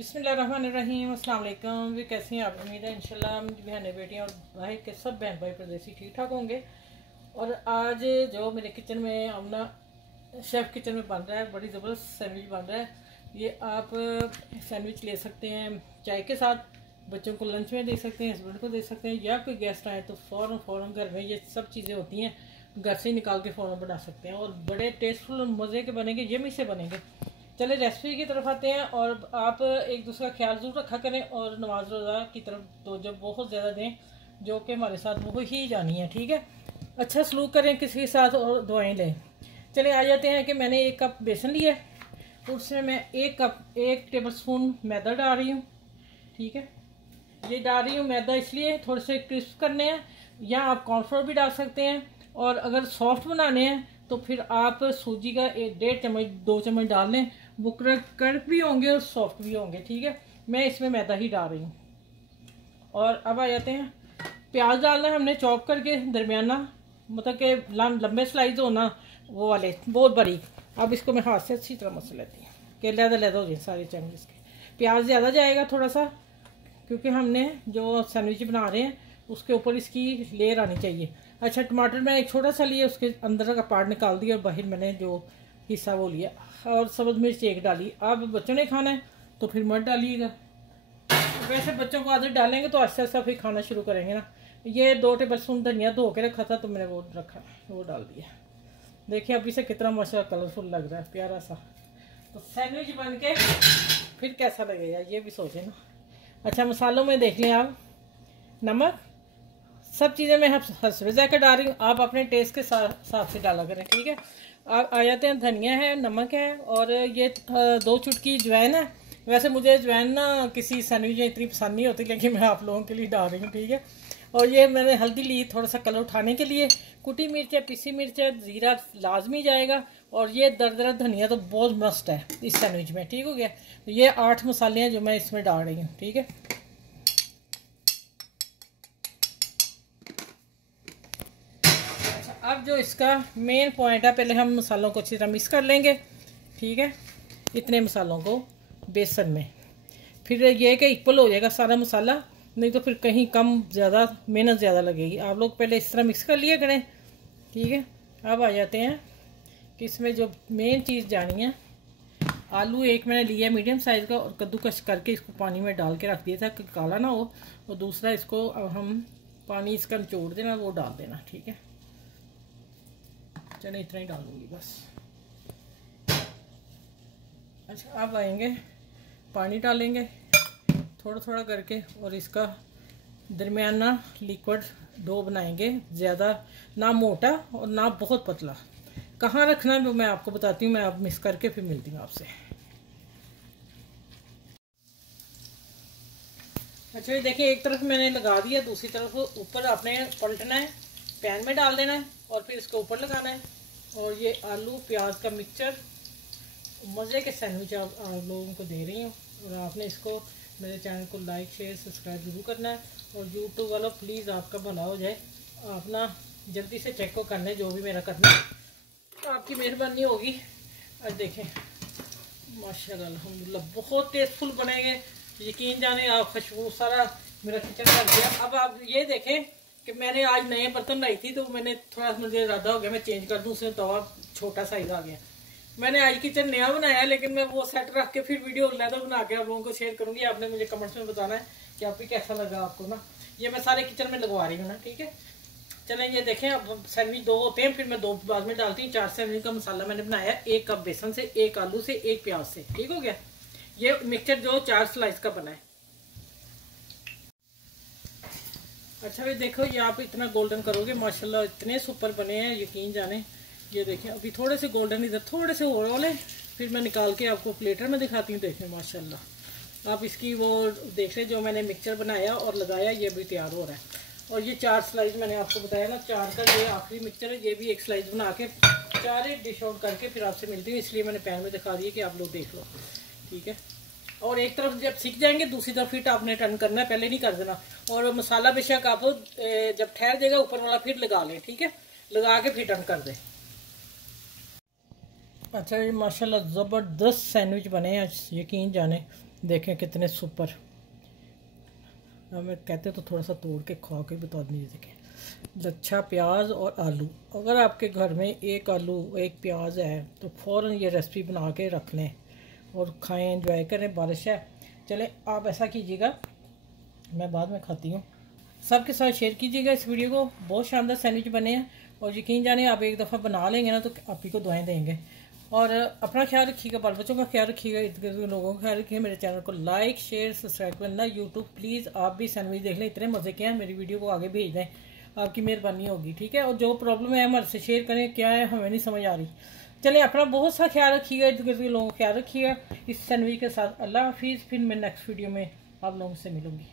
बिस्मिल्लाहिर्रहमानिर्रहीम। अस्सलाम वालेकुम। वे कैसी हैं आप? उम्मीद है इंशाल्लाह बहनें बेटियां और भाई के सब बहन भाई परदेसी ठीक ठाक होंगे। और आज जो मेरे किचन में अपना शेफ़ किचन में बन रहा है, बड़ी ज़बरदस्त सैंडविच बन रहा है। ये आप सैंडविच ले सकते हैं चाय के साथ, बच्चों को लंच में दे सकते हैं, हस्बैंड को दे सकते हैं, या कोई गेस्ट आए तो फ़ौरन घर में ये सब चीज़ें होती हैं, घर से निकाल के फ़ौरन बना सकते हैं और बड़े टेस्टफुल मज़े के बनेंगे, यम्मी से बनेंगे। चले रेसिपी की तरफ आते हैं। और आप एक दूसरे का ख्याल ज़रूर रखा करें और नमाज रोज़ा की तरफ तो जब बहुत ज़्यादा दें, जो कि हमारे साथ वो ही जानी है, ठीक है। अच्छा सलूक करें किसी के साथ और दुआएं लें। चले आ जाते हैं कि मैंने 1 कप बेसन लिया है, उसमें मैं 1 टेबल स्पून मैदा डाल रही हूँ, ठीक है। ये डाल रही हूँ मैदा इसलिए थोड़े से क्रिस्प करने हैं, या आप कॉर्नफ्लोर भी डाल सकते हैं। और अगर सॉफ्ट बनाने हैं तो फिर आप सूजी का 1.5 चम्मच 2 चम्मच डाल लें, वो कड़क भी होंगे और सॉफ्ट भी होंगे, ठीक है। मैं इसमें मैदा ही डाल रही हूँ। और अब आ जाते हैं, प्याज डालना है हमने चॉप करके दरमियाना, मतलब कि लंबे स्लाइस होना वो वाले, बहुत बारीक। अब इसको मैं हाथ से अच्छी तरह मसल लेती हूँ कि लहदा हो जाए सारे चंगे के। प्याज ज़्यादा जाएगा थोड़ा सा, क्योंकि हमने जो सैंडविच बना रहे हैं उसके ऊपर इसकी लेयर आनी चाहिए। अच्छा, टमाटर मैंने एक छोटा सा लिया, उसके अंदर का पार्ट निकाल दिया और बाहर मैंने जो हिस्सा वो लिया। और सब्ज़ मिर्च 1 डाली। अब बच्चों ने खाना है तो फिर मत डालिएगा, वैसे बच्चों को आदत डालेंगे तो आस्ते आस्ते फिर खाना शुरू करेंगे ना। ये 2 टेबल स्पून धनिया धो के रखा था तो मैंने वो रखा, वो डाल दिया। देखिए अभी से कितना मस्त कलरफुल लग रहा है, प्यारा सा। तो सैंडविच बन के फिर कैसा लगेगा ये भी सोचें ना। अच्छा, मसालों में देख लें आप, नमक, सब चीज़ें मैं हस्बे जाकर डाल रही हूँ, आप अपने टेस्ट के हिसाब से डाला करें, ठीक है। आप आ जाते हैं, धनिया है, नमक है, और ये 2 चुटकी अजवाइन है। वैसे मुझे अजवाइन ना किसी सैंडविच में इतनी पसंद नहीं होती, लेकिन मैं आप लोगों के लिए डाल रही हूँ, ठीक है। और ये मैंने हल्दी ली थोड़ा सा कलर उठाने के लिए। कुटी मिर्च है, पिसी मिर्च है, ज़ीरा लाजमी जाएगा, और ये दरदरा धनिया तो बहुत मस्त है इस सैंडविच में, ठीक हो गया। तो ये 8 मसाले हैं जो मैं इसमें डाल रही हूँ, ठीक है। अब जो इसका मेन पॉइंट है, पहले हम मसालों को अच्छी तरह मिक्स कर लेंगे, ठीक है, इतने मसालों को बेसन में। फिर ये कि इक्वल हो जाएगा सारा मसाला, नहीं तो फिर कहीं कम ज़्यादा मेहनत ज़्यादा लगेगी। आप लोग पहले इस तरह मिक्स कर लिया करें, ठीक है। अब आ जाते हैं कि इसमें जो मेन चीज़ जानी है, आलू 1 मैंने लिया मीडियम साइज़ का, और कद्दूकस करके इसको पानी में डाल के रख दिया था कि काला ना हो। और दूसरा इसको अब हम पानी इसका निचोड़ देना, वो डाल देना, ठीक है। चलो इतना ही डालूंगी बस। अच्छा, अब आएंगे, पानी डालेंगे थोड़ा थोड़ा करके, और इसका दरमियाना लिक्विड डो बनाएंगे, ज़्यादा ना मोटा और ना बहुत पतला। कहाँ रखना है वो मैं आपको बताती हूँ, मैं अब मिक्स करके फिर मिलती हूँ आपसे। अच्छा, ये देखिए एक तरफ मैंने लगा दिया, दूसरी तरफ ऊपर आपने पलटना है, पैन में डाल देना है और फिर इसको ऊपर लगाना है। और ये आलू प्याज का मिक्सचर, मज़े के सैंडविच आप लोगों को दे रही हूँ। और आपने इसको, मेरे चैनल को लाइक शेयर सब्सक्राइब जरूर करना है। और यूट्यूब वालों प्लीज़ आपका भला हो जाए, आप ना जल्दी से चेक को करना है, जो भी मेरा करना है आपकी मेहरबानी होगी। आज देखें माशाल्लाह अल्हम्दुलिल्लाह बहुत टेस्टफुल बनेंगे, यकीन जाने आप, खुशबू सारा मेरा किचन कर दिया। अब आप ये देखें कि मैंने आज नए बर्तन लाई थी, तो मैंने थोड़ा, मुझे इरादा हो गया मैं चेंज कर दूं, उसमें तवा छोटा साइज आ गया। मैंने आज किचन नया बनाया, लेकिन मैं वो सेट रख के फिर वीडियो अलग बना के आप लोगों को शेयर करूंगी। आपने मुझे कमेंट्स में बताना है कि आपको कैसा लगा आपको ना। ये मैं सारे किचन में लगवा रही हूँ ना, ठीक है। चलें, ये देखें, अब सैंडविच 2 होते हैं, फिर मैं 2 बाद में डालती हूँ। 4 सैंडविच का मसाला मैंने बनाया, 1 कप बेसन से, 1 आलू से, 1 प्याज से, ठीक हो गया। ये मिक्सचर जो 4 स्लाइस का बना है। अच्छा भाई देखो, ये आप इतना गोल्डन करोगे, माशाल्लाह इतने सुपर बने हैं, यकीन जाने। ये देखें अभी थोड़े से गोल्डन, इधर थोड़े से और वाले, फिर मैं निकाल के आपको प्लेटर में दिखाती हूँ। देखें माशाल्लाह, आप इसकी वो देख रहे, जो मैंने मिक्सचर बनाया और लगाया, ये भी तैयार हो रहा है। और ये 4 स्लाइस मैंने आपको बताया ना, 4 का ये आखिरी मिक्सचर है। ये भी 1 स्लाइस बना के 4 डिश आउट करके फिर आपसे मिलती हूँ, इसलिए मैंने पैन में दिखा दिया कि आप लोग देख लो, ठीक है। और एक तरफ जब सीख जाएंगे, दूसरी तरफ फिर आपने टर्न करना है, पहले नहीं कर देना। और मसाला बेशक आप जब ठहर देगा ऊपर वाला फिर लगा लें, ठीक है, लगा के फिर टर्न कर दें। अच्छा, ये माशाल्लाह ज़बरदस्त सैंडविच बने हैं, यकीन जाने देखें कितने सुपर। हमें कहते तो थोड़ा सा तोड़ के खा के बता दीजिए। देखें लच्छा प्याज और आलू। अगर आपके घर में एक आलू एक प्याज है तो फ़ौरन ये रेसिपी बना के रख लें और खाएं, एंजॉय करें। बारिश है, चलें आप ऐसा कीजिएगा, मैं बाद में खाती हूँ। सबके साथ शेयर कीजिएगा इस वीडियो को। बहुत शानदार सैंडविच बने हैं और यकीन जाने आप एक दफ़ा बना लेंगे ना तो आप ही को दुआएं देंगे। और अपना ख्याल रखिएगा, बाल बच्चों का ख्याल रखिएगा, इर्द गिर्द लोगों का ख्याल रखिएगा। मेरे चैनल को लाइक शेयर सब्सक्राइब करना। यूट्यूब प्लीज़ आप भी सैंडविच देख लें, इतने मज़े के हैं। मेरी वीडियो को आगे भेज दें, आपकी मेहरबानी होगी, ठीक है। और जो प्रॉब्लम है हमारे से शेयर करें, क्या है हमें नहीं समझ आ रही। चलिए अपना बहुत सा ख्याल रखिएगा, इर्द गिर्द लोगों का ख्याल रखिएगा इस सैंडविच के साथ। अल्लाह हाफिज़। फिर मैं नेक्स्ट वीडियो में आप लोगों से मिलूँगी।